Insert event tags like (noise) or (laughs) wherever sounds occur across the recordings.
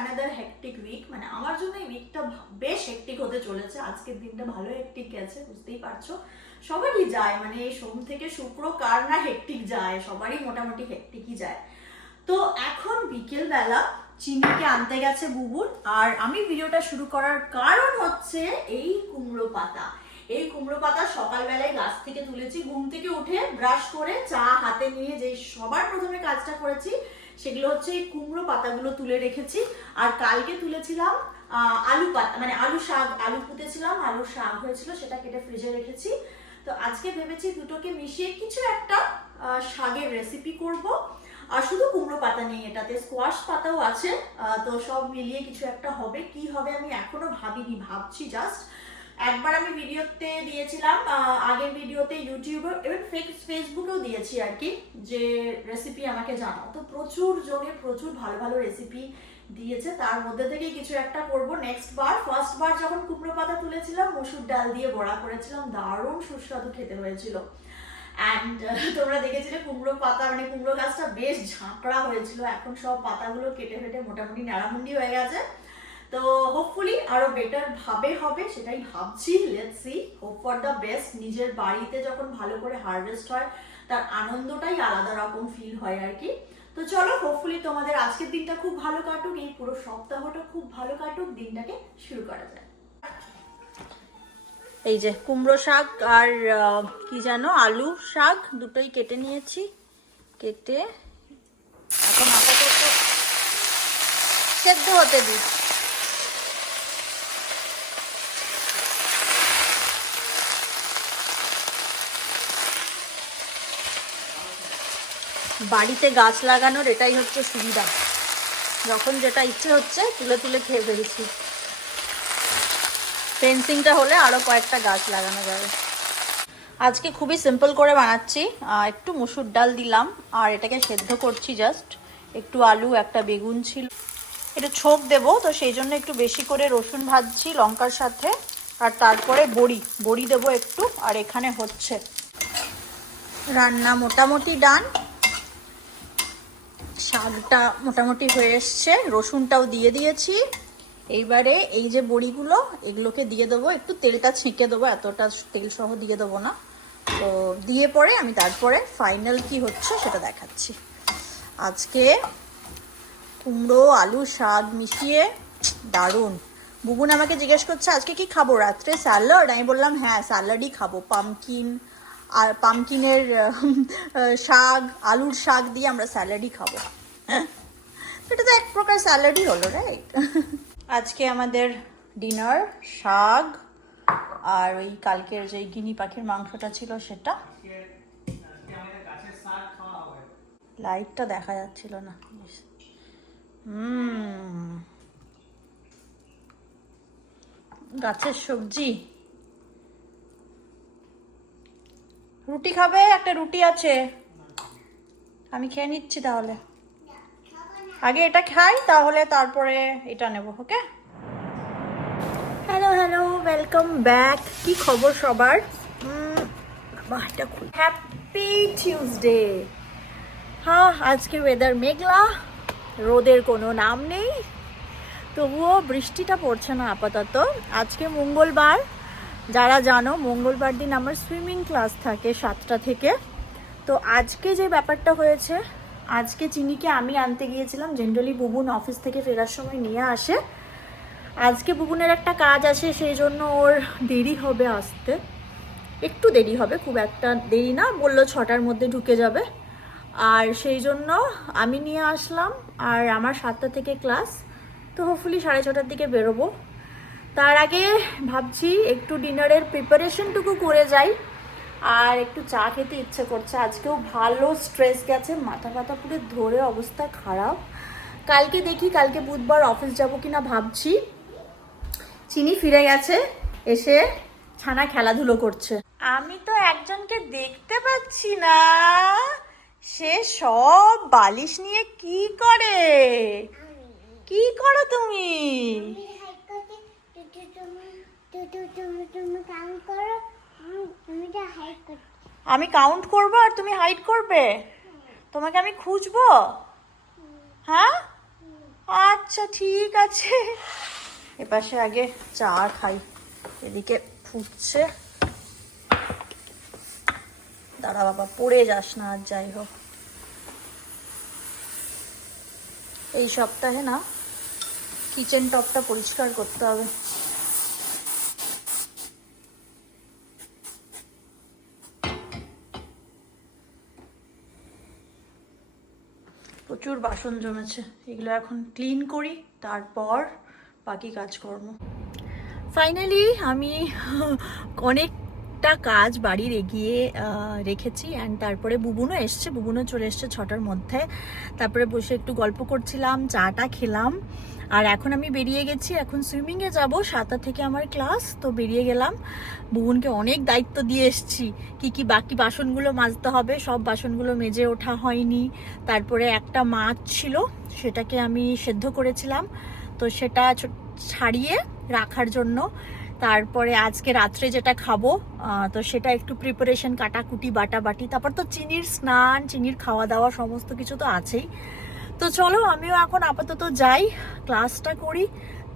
Another hectic week মানে আমার জন্য এই উইকটা বেশ হেকটিক হতে চলেছে। আজকের দিনটা ভালো হেকটিক গেছে, বুঝতেই পারছ? সবারই যায় মানে এই সোম থেকে শুক্র, কার না হেকটিক যায়? সবারই মোটামুটি হেকটিকই যায়। তো এখন বিকেল বেলা চিনিকে আনতে গেছে বুবুন, আর আমি ভিডিওটা শুরু করার কারণ হচ্ছে এই কুমড়ো পাতা। এই কুমড়ো পাতা সকালবেলায় গাছ থেকে তুলেছি, ঘুম থেকে উঠে ব্রাশ করে চা হাতে নিয়ে যে সবার প্রথমে কাজটা করেছি সেগুলো হচ্ছে এই কুমড়ো পাতাগুলো তুলে রেখেছি। আর কালকে তুলেছিলাম আলু পাতা মানে আলু শাক, আলু পুঁতেছিলাম আলু শাক হয়েছিল, সেটা কেটে ফ্রিজে রেখেছি। তো আজকে ভেবেছি দুটোকে মিশিয়ে কিছু একটা শাকের রেসিপি করব। আর শুধু কুমড়ো পাতা নেই এটাতে স্কোয়াশ পাতাও আছে তো সব মিলিয়ে কিছু একটা হবে। কি হবে আমি এখনও ভাবিনি, ভাবছি জাস্ট একবার আমি ভিডিওতে দিয়েছিলাম আগের ভিডিওতে ইউটিউবে এবং ফেসবুকেও দিয়েছি আর কি, যে রেসিপি আমাকে জানাও। তো প্রচুর জনে প্রচুর ভালো ভালো রেসিপি দিয়েছে। তার মধ্যে থেকে কিছু একটা করব নেক্সট বার। ফার্স্ট বার যখন কুমড়ো পাতা তুলেছিলাম, মসুর ডাল দিয়ে বড়া করেছিলাম, দারুণ সুস্বাদু খেতে হয়েছিল। অ্যান্ড তোমরা দেখেছিলে কুমড়ো পাতা মানে কুমড়ো গাছটা বেশ ঝাঁকড়া হয়েছিল। এখন সব পাতাগুলো কেটে ফেটে মোটামুটি নাড়ামুন্ডি হয়ে গেছে। তো হোপফুলি আরও বেটার ভাবে হবে, সেটাই ভাবছি let's see hope for the best নিজের বাড়িতে যখন ভালো করে হারভেস্ট হয়, তার আনন্দটাই আলাদা রকম ফিল হয় আর কি। তো চলো হোপফুলি তোমাদের আজকের দিনটা খুব ভালো কাটুক, এই পুরো সপ্তাহটা খুব ভালো কাটুক, দিনটাকে শুরু করা যায় এই যে কুমড়ো শাক আর কি জানো, আলু শাক দুটোই কেটে নিয়েছি, কেটে এখন আপাতত সেদ্ধ হতে দিই বাড়িতে গাছ লাগানোর এটাই হচ্ছে সুবিধা। যখন যেটা ইচ্ছে হচ্ছে, তুলে তুলে খেয়ে ফেলছি। ফেন্সিংটা হলে আরও কয়েকটা গাছ লাগানো যাবে। আজকে খুবই সিম্পল করে বানাচ্ছি। একটু মুসুর ডাল দিলাম, আর এটাকে সেদ্ধ করছি জাস্ট একটু আলু, একটা বেগুন ছিল। একটু ছোপ দেবো, তো সেই জন্য একটু বেশি করে রসুন ভাজছি লঙ্কার সাথে। আর তারপরে বড়ি বড়ি দেবো একটু, আর এখানে হচ্ছে রান্না মোটামুটি ডান শাকটা মোটামুটি হয়ে এসছে। রসুনটাও দিয়ে দিয়েছি। এইবারে এই যে বড়িগুলো, এগুলোকে দিয়ে দেবো। একটু তেলটা ছেঁকে দেবো, এতটা তেল সহ দিয়ে দেবো না। তো দিয়ে পরে আমি তারপরে ফাইনাল কি হচ্ছে সেটা দেখাচ্ছি। আজকে কুমড়ো, আলু, শাক মিশিয়ে দারুণ। বুবুন আমাকে জিজ্ঞেস করছে, আজকে কি খাব? রাত্রে স্যালাড? আমি বললাম হ্যাঁ স্যালাডই খাব। পামকিন আর পামকিনের শাক, আলুর শাক দিয়ে আমরা স্যালাডই খাব। এটা তো এক প্রকার স্যালাডই হলো রাইট আজকে আমাদের ডিনার, শাক, আর ওই কালকের যে গিনি পাখির মাংসটা ছিল সেটা। লাইটটা দেখা যাচ্ছিল না হুম। গাছের সবজি। রুটি খাবে? একটা রুটি আছে। আমি খেয়ে নিচ্ছি তাহলে। আগে এটা খাই, তাহলে তারপরে এটা নেব, okay? Hello hello welcome back কি খবর সবার? হ্যাপি টিউসডে হ্যাঁ আজকে ওয়েদার মেঘলা, রোদের কোনো নাম নেই। তবুও বৃষ্টিটা পড়ছে না আপাতত। আজকে মঙ্গলবার, যারা জানো, মঙ্গলবার দিন আমার সুইমিং ক্লাস থাকে সাতটা থেকে। তো আজকে যে ব্যাপারটা হয়েছে আজকে চিনিকে আমি আনতে গিয়েছিলাম জেনারেলি বুবুন অফিস থেকে ফেরার সময় নিয়ে আসে। আজকে বুবুনের একটা কাজ আছে, সেই জন্য ওর দেরি হবে আসতে। একটু দেরি হবে, খুব একটা দেরি না, বলল ছটার মধ্যে ঢুকে যাবে। আর সেই জন্য আমি নিয়ে আসলাম, আর আমার সাতটা থেকে ক্লাস, তো হোপফুলি সাড়ে ছটার দিকে বেরোবো। তার আগে ভাবছি একটু ডিনারের প্রিপারেশনটুকু করে যাই। আর একটু চা খেতে ইচ্ছে করছে। আজকেও ভালো স্ট্রেস গেছে, মাথা ব্যথা পুরো ধরে অবস্থা খারাপ। কালকে দেখি, কালকে বুধবার অফিস যাব কিনা ভাবছি। চিনি ফিরে গেছে, এসে ছানা খেলাধুলো করছে। আমি তো একজনকে দেখতে পাচ্ছি না। সে সব বালিশ নিয়ে কি করে? কি করো তুমি? আমি কাউন্ট করব আর তুমি হাইড করবে? তোমাকে আমি খুঁজবো? হ্যাঁ? আচ্ছা ঠিক আছে। এপাশে আগে চা খাই, এদিকে ফুটছে। দাঁড়া বাবা, পড়ে যাস না আর যাই হোক। এই সপ্তাহে না কিচেন টপটা পরিষ্কার করতে হবে। প্রচুর বাসন জমেছে। এগুলো এখন ক্লিন করি, তারপর বাকি কাজকর্ম। ফাইনালি আমি অনেকটা কাজ বাড়ির এগিয়ে রেখেছি অ্যান্ড তারপরে বুবুনও এসছে। বুবুনও চলে এসছে ছটার মধ্যে। তারপরে বসে একটু গল্প করছিলাম চাটা খেলাম। আর এখন আমি বেরিয়ে গেছি, এখন সুইমিংয়ে যাব। সাতটা থেকে আমার ক্লাস তো বেরিয়ে গেলাম। বুবুনকে অনেক দায়িত্ব দিয়ে এসছি। কি কি বাকি বাসনগুলো মাজতে হবে, সব বাসনগুলো মেজে ওঠা হয়নি। তারপরে একটা মাছ ছিল, সেটাকে আমি সেদ্ধ করেছিলাম। তো সেটা ছাড়িয়ে রাখার জন্য। তারপরে আজকে রাত্রে যেটা খাব তো সেটা একটু প্রিপারেশন কাটাকুটি, বাটাবাটি। তারপর তো চিনির স্নান, চিনির খাওয়া দাওয়া সমস্ত কিছু তো আছেই। তো চলো আমিও এখন আপাতত যাই ক্লাসটা করি,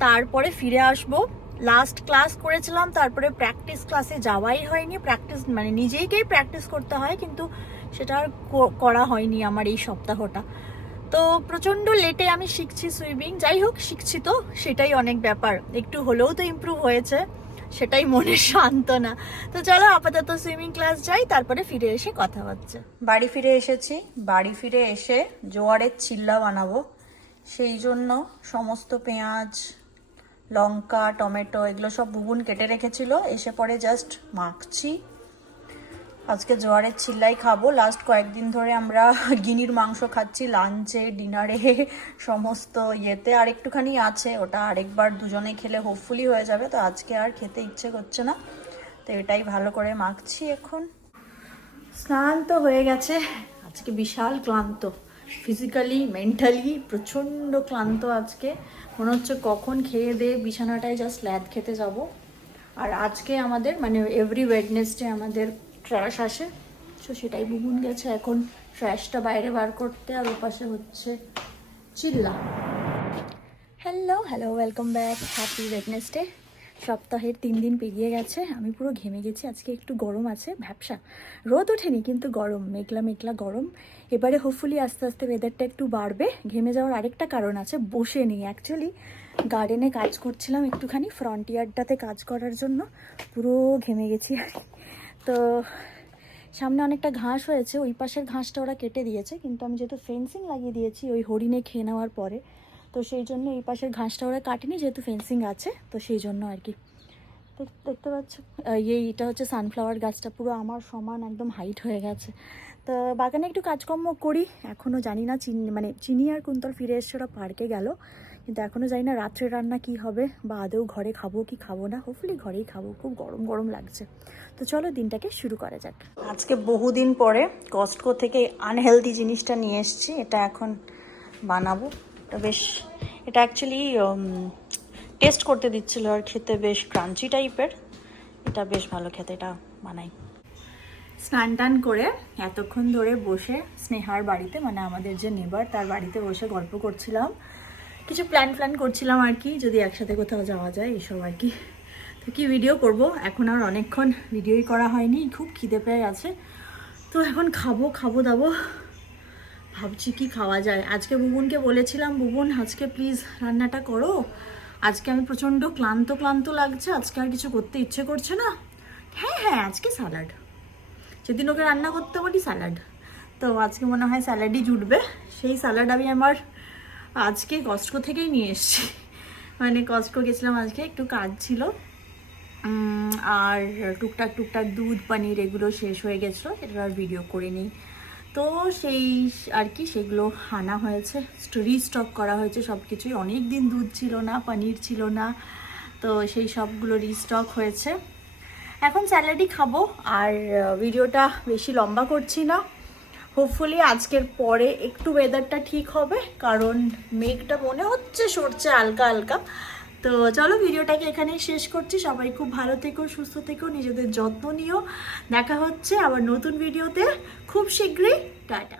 তারপরে ফিরে আসব। লাস্ট ক্লাস করেছিলাম, তারপরে প্র্যাকটিস ক্লাসে যাওয়াই হয়নি। প্র্যাকটিস মানে নিজেইকেই প্র্যাকটিস করতে হয়, কিন্তু সেটা আর করা হয়নি আমার এই সপ্তাহটা। তো প্রচণ্ড লেটে আমি শিখছি সুইমিং যাই হোক, শিখছি তো, সেটাই অনেক ব্যাপার। একটু হলেও তো ইমপ্রুভ হয়েছে। সেটাই মনে সান্ত্বনা। তো চলো আপাতত সুইমিং ক্লাস যাই, তারপরে ফিরে এসে কথা হচ্ছে। বাড়ি ফিরে এসেছি। বাড়ি ফিরে এসে জোয়ারের চিল্লা বানাবো। সেই জন্য সমস্ত পেঁয়াজ, লঙ্কা, টমেটো, এগুলো সব ভুবন কেটে রেখেছিল। এসে পরে জাস্ট মাখছি। আজকে জোয়ারের চিল্লাই খাব। লাস্ট কয়েকদিন ধরে আমরা গিনির মাংস খাচ্ছি লাঞ্চে ডিনারে সমস্ত ইয়েতে। আর একটুখানি আছে, ওটা আরেকবার দুজনে খেলে হোপফুলি হয়ে যাবে। তো আজকে আর খেতে ইচ্ছে করছে না। তো এটাই ভালো করে মাখছি এখন। স্নান তো হয়ে গেছে। আজকে বিশাল ক্লান্ত। ফিজিক্যালি মেন্টালি প্রচণ্ড ক্লান্ত আজকে। মনে হচ্ছে কখন খেয়ে দিয়ে বিছানাটায় জাস্ট ল্যাদ খেতে যাব। আর আজকে আমাদের মানে এভরি ওয়েডনেসডে আমাদের ট্র্যাশ আসে। তো সেটাই বুবুন গেছে। এখন ট্র্যাশটা বাইরে বার করতে আর ওপাশে হচ্ছে চিল্লা। Hello hello welcome back happy Wednesday সপ্তাহের তিন দিন পেরিয়ে গেছে। আমি পুরো ঘেমে গেছি। আজকে একটু গরম আছে, ভ্যাবসা। রোদ ওঠেনি, কিন্তু গরম, মেঘলা মেঘলা গরম। এবারে হোপফুলি আস্তে আস্তে ওয়েদারটা একটু বাড়বে। ঘেমে যাওয়ার আরেকটা কারণ আছে, বসে নেই অ্যাকচুয়ালি গার্ডেনে কাজ করছিলাম একটুখানি ফ্রন্টিয়ারটাতে কাজ করার জন্য। পুরো ঘেমে গেছি আর কি। তো সামনে অনেকটা ঘাস হয়েছে ওই পাশের ঘাসটা ওরা কেটে দিয়েছে কিন্তু আমি যেহেতু ফেন্সিং লাগিয়ে দিয়েছি ওই হরিণে খেয়ে নেওয়ার পরে তো সেই জন্য এই পাশের ঘাসটা ওরা কাটেনি যেহেতু ফেন্সিং আছে তো সেই জন্য আর কি। দেখতে পাচ্ছ আহ, এই এটা হচ্ছে সানফ্লাওয়ার গাছটা পুরো আমার সমান একদম হাইট হয়ে গেছে। তো বাগানে একটু কাজকর্ম করি এখনও জানি না চিনি মানে চিনি আর কুন্তল ফিরে এসছে ওরা পার্কে গেল। কিন্তু এখনও জানি না রাত্রে রান্না কি হবে বা আদৌ ঘরে খাব কি খাব না হোপফুলি ঘরেই খাব, খুব গরম গরম লাগছে। তো চলো দিনটাকে শুরু করা যাক। আজকে বহুদিন পরে কস্টকো থেকে আনহেলদি জিনিসটা নিয়ে এসেছি, এটা এখন বানাবো। বেশ, এটা অ্যাকচুয়ালি টেস্ট করতে দিচ্ছিল আর খেতে বেশ ক্রাঞ্চি টাইপের এটা বেশ ভালো খেতে, এটা বানাই। স্নান টান করে এতক্ষণ ধরে বসে স্নেহার বাড়িতে মানে আমাদের যে নেবার তার বাড়িতে বসে গল্প করছিলাম। কিছু প্ল্যান প্ল্যান করছিলাম আর কি, যদি একসাথে কোথাও যাওয়া যায় এসব আর কি। তো কি ভিডিও করব? এখন আর অনেকক্ষণ ভিডিওই করা হয়নি, খুব খিদে পেয়ে গেছে। তো এখন খাব খাব, দাবো। ভাবছি কি খাওয়া যায়। আজকে বুবুনকে বলেছিলাম, বুবুন, আজকে প্লিজ রান্নাটা করো। আজকে আমি প্রচণ্ড ক্লান্ত ক্লান্ত লাগছে। আজকে আর কিছু করতে ইচ্ছে করছে না। হ্যাঁ হ্যাঁ আজকে স্যালাড যেদিন ওকে রান্না করতে বলি স্যালাড তো আজকে মনে হয় স্যালাডই জুটবে। সেই স্যালাড আমি আমার আজকে কস্টকো থেকেই নিয়ে এসছি। (laughs) মানে কস্টকো গেছিলাম আজকে, একটু কাজ ছিল। আর টুকটাক টুকটাক দুধ, পানির এগুলো শেষ হয়ে গেছিল, সেটা আর ভিডিও করিনি তো সেই আর কি, সেগুলো আনা হয়েছে। রিস্টক করা হয়েছে সব কিছুই অনেক দিন দুধ ছিল না, পনির ছিল না, তো সেই সবগুলো রিস্টক হয়েছে। এখন স্যালাডই খাব, আর ভিডিওটা বেশি লম্বা করছি না। হোপফুলি আজকের পরে একটু ওয়েদারটা ঠিক হবে, কারণ মেঘটা মনে হচ্ছে সরছে হালকা হালকা। তো চলো ভিডিওটাকে এখানেই শেষ করছি। সবাই খুব ভালো থেকো, সুস্থ থেকো, নিজেদের যত্ন নিও। দেখা হচ্ছে আবার নতুন ভিডিওতে। খুব শীঘ্রই, টাটা।